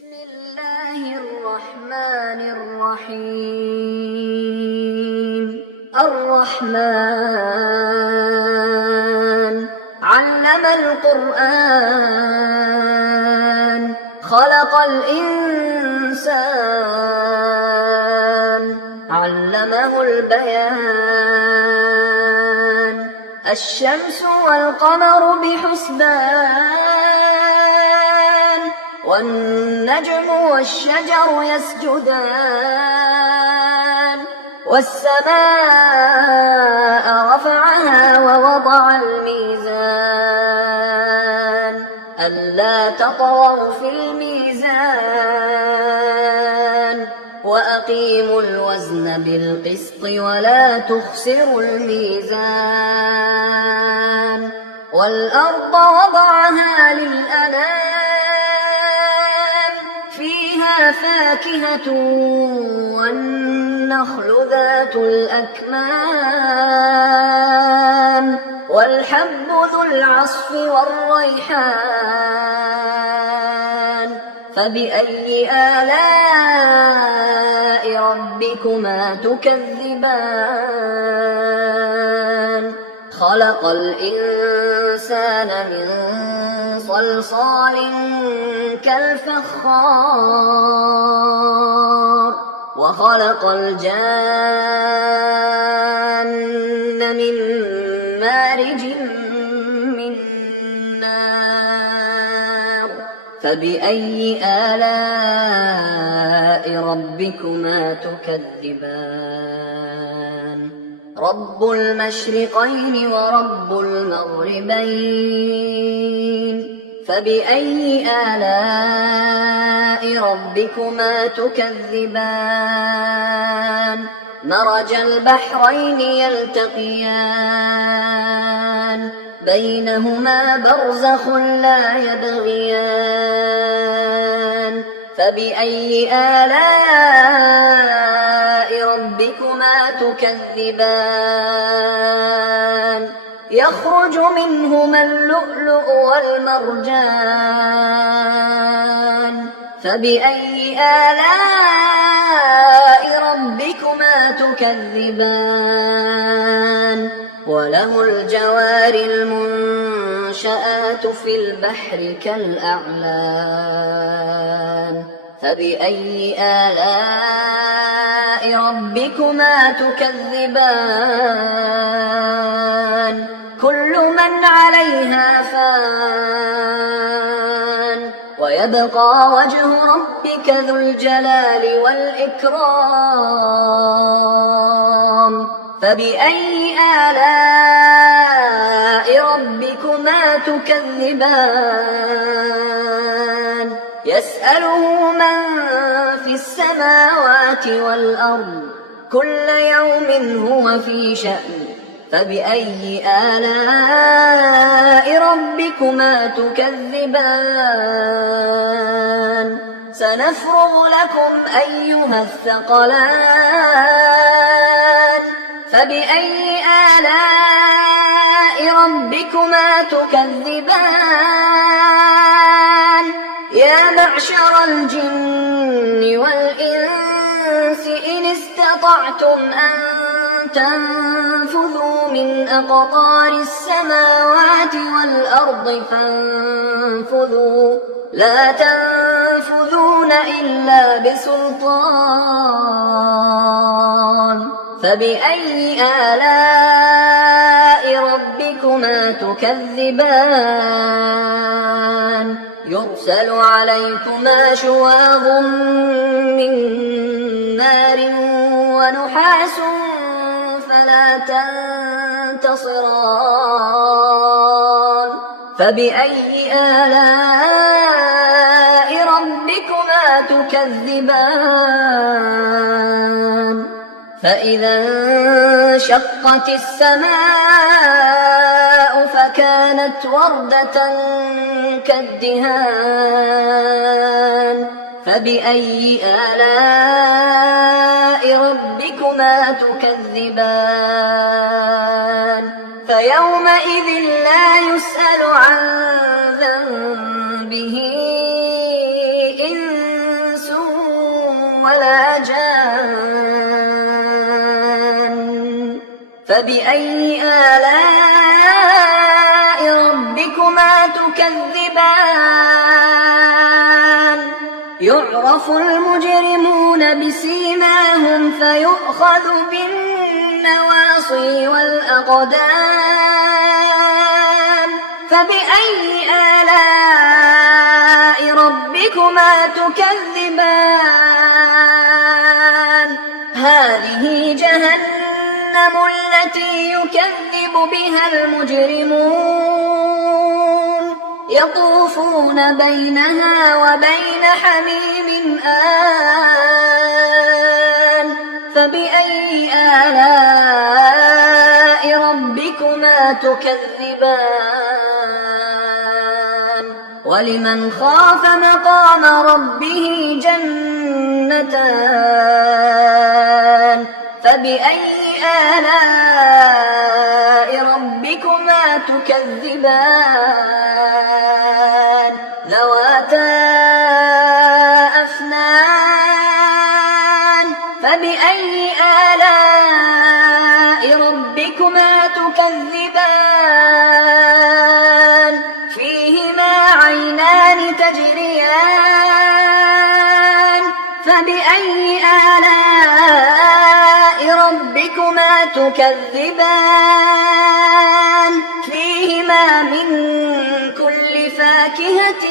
بسم الله الرحمن الرحيم. الرحمن علم القرآن خلق الإنسان علمه البيان. الشمس والقمر بحسبان والنجم والشجر يسجدان. والسماء رفعها ووضع الميزان ألا تطغوا في الميزان وأقيموا الوزن بالقسط ولا تخسروا الميزان. والأرض وضعها للأنام فيها فاكهة والنخل ذات الأكمام والحب ذو العصف والريحان. فبأي آلاء ربكما تكذبان؟ خلق الإنسان من صلصال كالفخار وخلق الجان من مارج من نار. فبأي آلاء ربكما تكذبان؟ رب المشرقين ورب المغربين. فبأي آلاء ربكما تكذبان؟ مرج البحرين يلتقيان بينهما برزخ لا يبغيان. فبأي آلاء ربكما تكذبان؟ يخرج منهما اللؤلؤ والمرجان. فبأي آلاء ربكما تكذبان؟ وله الجوار المنشآت في البحر كالأعلام. فبأي آلاء ربكما تكذبان؟ كل من عليها فان ويبقى وجه ربك ذو الجلال والإكرام. فبأي آلاء ربكما تكذبان؟ يسأله من في السماوات والأرض كل يوم هو في شأن. فبأي آلاء ربكما تكذبان؟ سنفرغ لكم أيها الثقلان. فبأي آلاء ربكما تكذبان؟ يا معشر الجن والإنس إن استطعتم أن تنفذوا من أقطار السماوات والأرض فانفذوا لا تنفذون إلا بسلطان. فبأي آلاء ربكما تكذبان؟ يرسل عليكما شواظ من نار ونحاس فلا تنتصران. فبأي آلاء ربكما تكذبان؟ فإذا انشقت السماء فكانت وردة كالدهان. فبأي آلاء ربكما تكذبان؟ فيومئذ لا يسأل عن ذنبه فبأي آلاء ربكما تكذبان يعرف المجرمون بسيماهم فيؤخذ بالنواصي والأقدام فبأي آلاء ربكما تكذبان هذه جهنم التي يكذب بها المجرمون يطوفون بينها وبين حميم آن فبأي آلاء ربكما تكذبان ولمن خاف مقام ربه جنتان فبأي آلاء ربكما تكذبان ذواتا أفنان فبأي آلاء ربكما تكذبان فيهما عينان تجريان فبأي آلاء ربكما تكذبان فيهما من كل فاكهة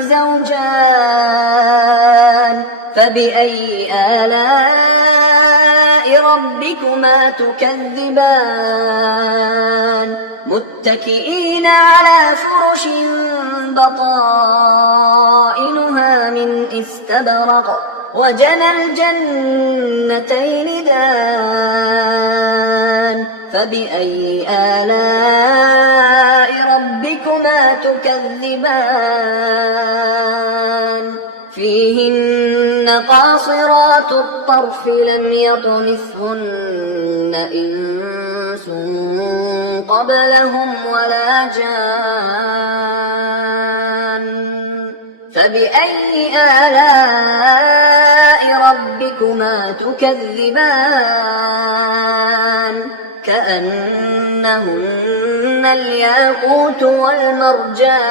زوجان فبأي آلاء ربكما تكذبان متكئين على فرش بطائنها من استبرق وجنى الجنتين دان فبأي آلاء ربكما تكذبان فيهن قاصرات الطرف لم يطمثهن إنس قبلهم ولا جان فبأي آلاء ربكما تكذبان كأنهن الياقوت والمرجان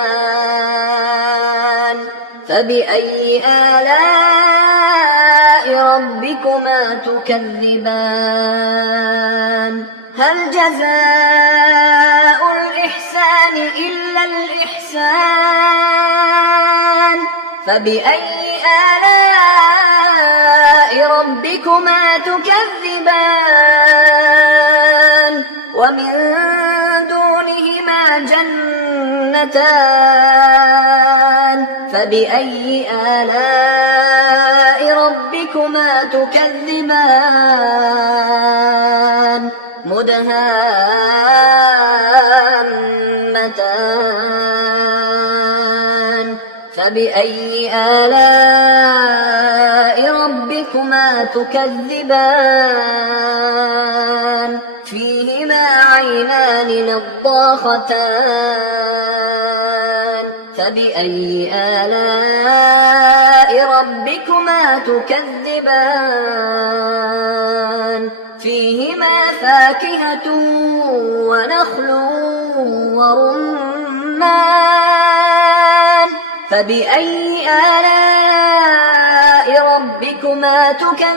فبأي آلاء ربكما تكذبان هل جزاء الإحسان إلا الإحسان فبأي آلاء ربكما تكذبان ومن دونهما جنتان فبأي آلاء ربكما تكذبان مدهامتان فبأي آلاء ربكما تكذبان فيهما عينان نضاختان فبأي آلاء ربكما تكذبان فيهما فاكهة ونخل ورمان فبأي آلاء ربكما تكذبان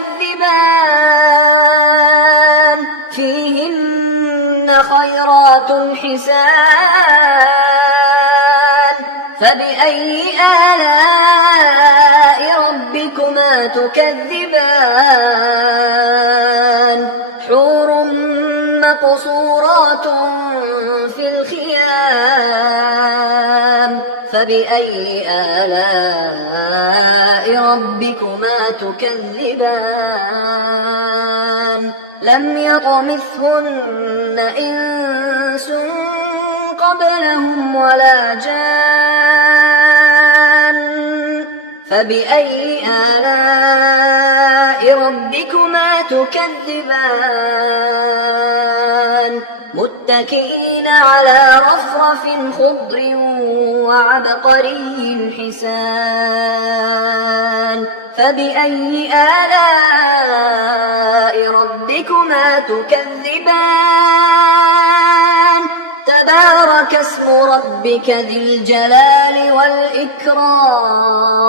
فيهن خيرات حسان فبأي آلاء ربكما تكذبان حور مقصورات في الخيام فبأي آلاء ربكما تكذبان لم يطمثهن إنس قبلهم ولا جان فبأي آلاء ربكما تكذبان متكئين على رفرف خضر وعبقري حسان فبأي آلاء ربكما تكذبان تكذبان تبارك اسم ربك ذي الجلال والإكرام